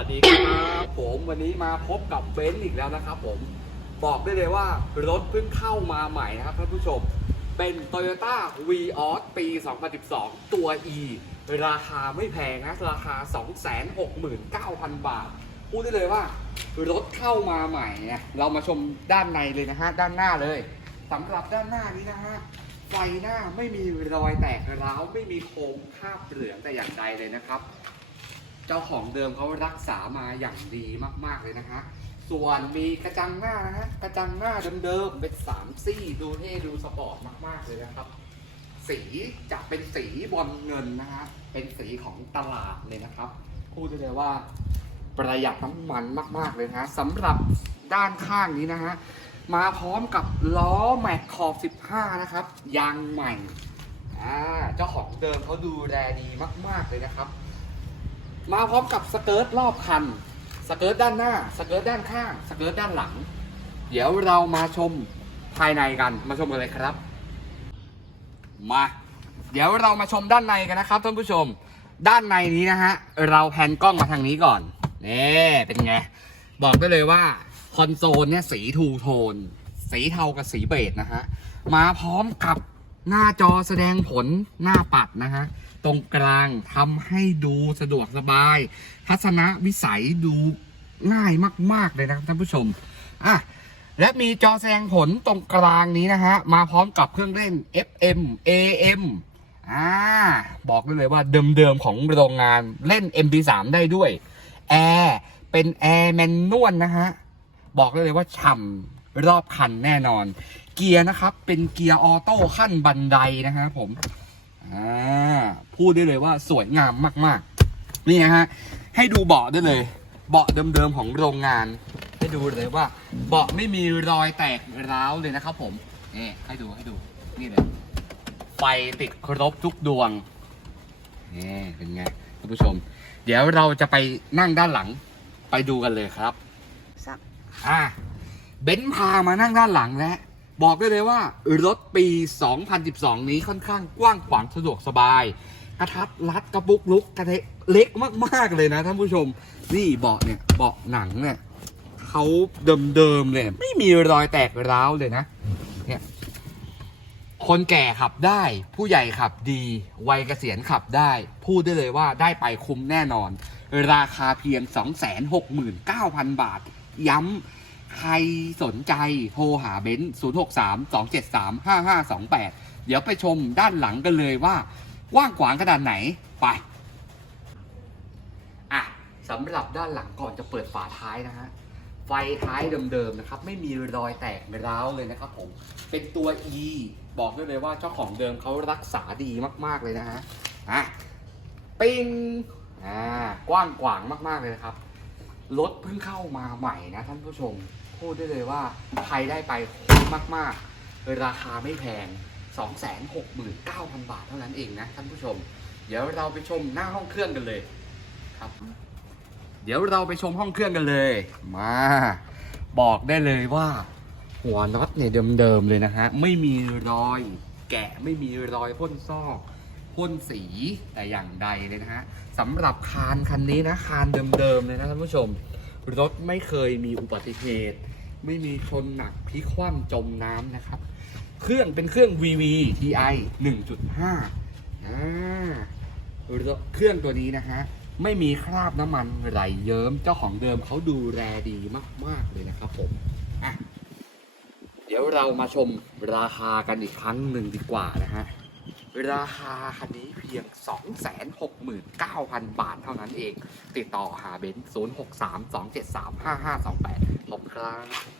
สวัสดีครับผมวันนี้มาพบกับเบนซ์อีกแล้วนะครับผมบอกได้เลยว่ารถเพิ่งเข้ามาใหม่นะครับท่านผู้ชม เป็น Toyota v ีออสปี 2012 ตัว E ราคาไม่แพงนะ ราคา 269,000 บาท พูดได้เลยว่ารถเข้ามาใหม่เนี่ยเรามาชมด้านในเลยนะฮะ ด้านหน้าเลยสำหรับด้านหน้านี้นะฮะไฟหน้าไม่มีรอยแตกร้าวไม่มีโครงคาบเหลืองแต่อย่างใดเลยนะครับ เจ้าของเดิมเขารักษามาอย่างดีมาก ๆเลยนะฮะส่วนมีกระจังหน้านะฮะกระจังหน้าเดิมๆเป็นสามซี่ดูเท่ดูสปอร์ตมากๆเลยนะครับ สีจะเป็นสีบอลเงินนะฮะเป็นสีของตลาดเลยนะครับพูดได้เลยว่าประหยัดน้ำมันมากๆเลยนะฮะสำหรับด้านข้างนี้นะฮะมาพร้อมกับล้อแม็กขอบ 15 นะครับ ยางใหม่ อ่า เจ้าของเดิมเขาดูแลดีมาก ๆ เลยนะครับ มาพร้อมกับสเกิร์ตรอบคัน สเกิร์ตด้านหน้า สเกิร์ตด้านข้าง สเกิร์ตด้านหลัง เดี๋ยวเรามาชมภายในกัน มาชมกันเลยครับ มา เดี๋ยวเรามาชมด้านในกันนะครับท่านผู้ชม ด้านในนี้นะฮะ เราแพนกล้องมาทางนี้ก่อนนี่เป็นไง บอกได้เลยว่าคอนโซลเนี่ยสีทูโทน สีเทากับสีเบจนะฮะ มาพร้อมกับหน้าจอแสดงผลหน้าปัดนะฮะ ตรงกลางทำให้ดูสะดวกสบาย ทัศนวิสัยดูง่ายมาก ๆ เลยนะครับท่านผู้ชมอะและมีจอแสดงผลตรงกลางนี้นะฮะ มาพร้อมกับเครื่องเล่น FM AM อ่าบอกได้เลยว่าเดิม ๆ ของโรงงานเล่น MP3 ได้ด้วยแอร์เป็นแอร์แมนนวลนะฮะ บอกได้เลยว่าฉ่ำรอบคันแน่นอน เกียร์นะครับ เป็นเกียร์ออโต้ขั้นบันไดนะฮะผม อ่าพูดได้เลยว่าสวยงามมากๆ นี่นะฮะ ให้ดูเบาะได้เลย เบาะเดิมๆของโรงงาน ให้ดูเลยว่า เบาะไม่มีรอยแตกร้าวเลยนะครับผมนี่ให้ดูให้ดูนี่เลยไฟติดครบทุกดวงนี่เป็นไงท่านผู้ชม เดี๋ยวเราจะไปนั่งด้านหลังไปดูกันเลยครับสักอะเบนซ์พามานั่งด้านหลังแล้ว บอกได้เลยว่า รถปี 2012 นี้ค่อนข้างกว้างขวางสะดวกสบาย กระทัดรัดกระปุกลุกกระเทะเล็กมากๆเลยนะท่านผู้ชม นี่เบาะเนี่ยเบาะหนังเนี่ยเขาเดิมๆเลยไม่มีรอยแตกร้าวเลยนะเนี่ยคนแก่ขับได้ ผู้ใหญ่ขับดีวัยเกษียณขับได้ พูดได้เลยว่าได้ไปคุ้มแน่นอน ราคาเพียง 269,000 บาท ย้ำ ใครสนใจโทรหาเบนซ์063 273 5528เจ็ดสามห้าห้าสองแปดเดี๋ยวไปชมด้านหลังกันเลยว่า ว่างขวางขนาดไหนไปอะสำหรับด้านหลังก่อนจะเปิดฝาท้ายนะฮะไฟท้ายเดิมๆนะครับ ไม่มีรอยแตกร้าวเลยนะครับผม เป็นตัว E บอกได้เลยว่าเจ้าของเดิมเขารักษาดีมากๆเลยนะฮะอะปิ้งอ่ากว้างขวางมากๆเลยนะครับ รถเพิ่งเข้ามาใหม่นะท่านผู้ชม พูดได้เลยว่าใครได้ไปคุ้มมากๆ ราคาไม่แพง 269,000 บาทเท่านั้นเองนะท่านผู้ชม เดี๋ยวเราไปชมหน้าห้องเครื่องกันเลยครับ เดี๋ยวเราไปชมห้องเครื่องกันเลย มา บอกได้เลยว่า หัวน็อตเนี่ยเดิมๆเลยนะฮะ ไม่มีรอย แกะไม่มีรอยพ่นซอก พ่นสีแต่อย่างใดเลยนะฮะสำหรับคานคันนี้นะคานเดิมๆเลยนะท่านผู้ชม รถไม่เคยมีอุบัติเหตุ ไม่มีชนหนักพลิกคว่ำจมน้ำนะครับ เครื่องเป็นเครื่อง VV TI 1.5อ่าเครื่องตัวนี้นะฮะไม่มีคราบน้ำมันไหลเยิ้มเจ้าของเดิมเขาดูแลดีมาก ๆ เลยนะครับผมอะเดี๋ยวเรามาชมราคากันอีกครั้งหนึ่งดีกว่านะฮะ ราคาคันนี้เพียง 269,000 บาทเท่านั้นเอง ติดต่อหาเบนซ์063 273 5528ขอบคุณครับ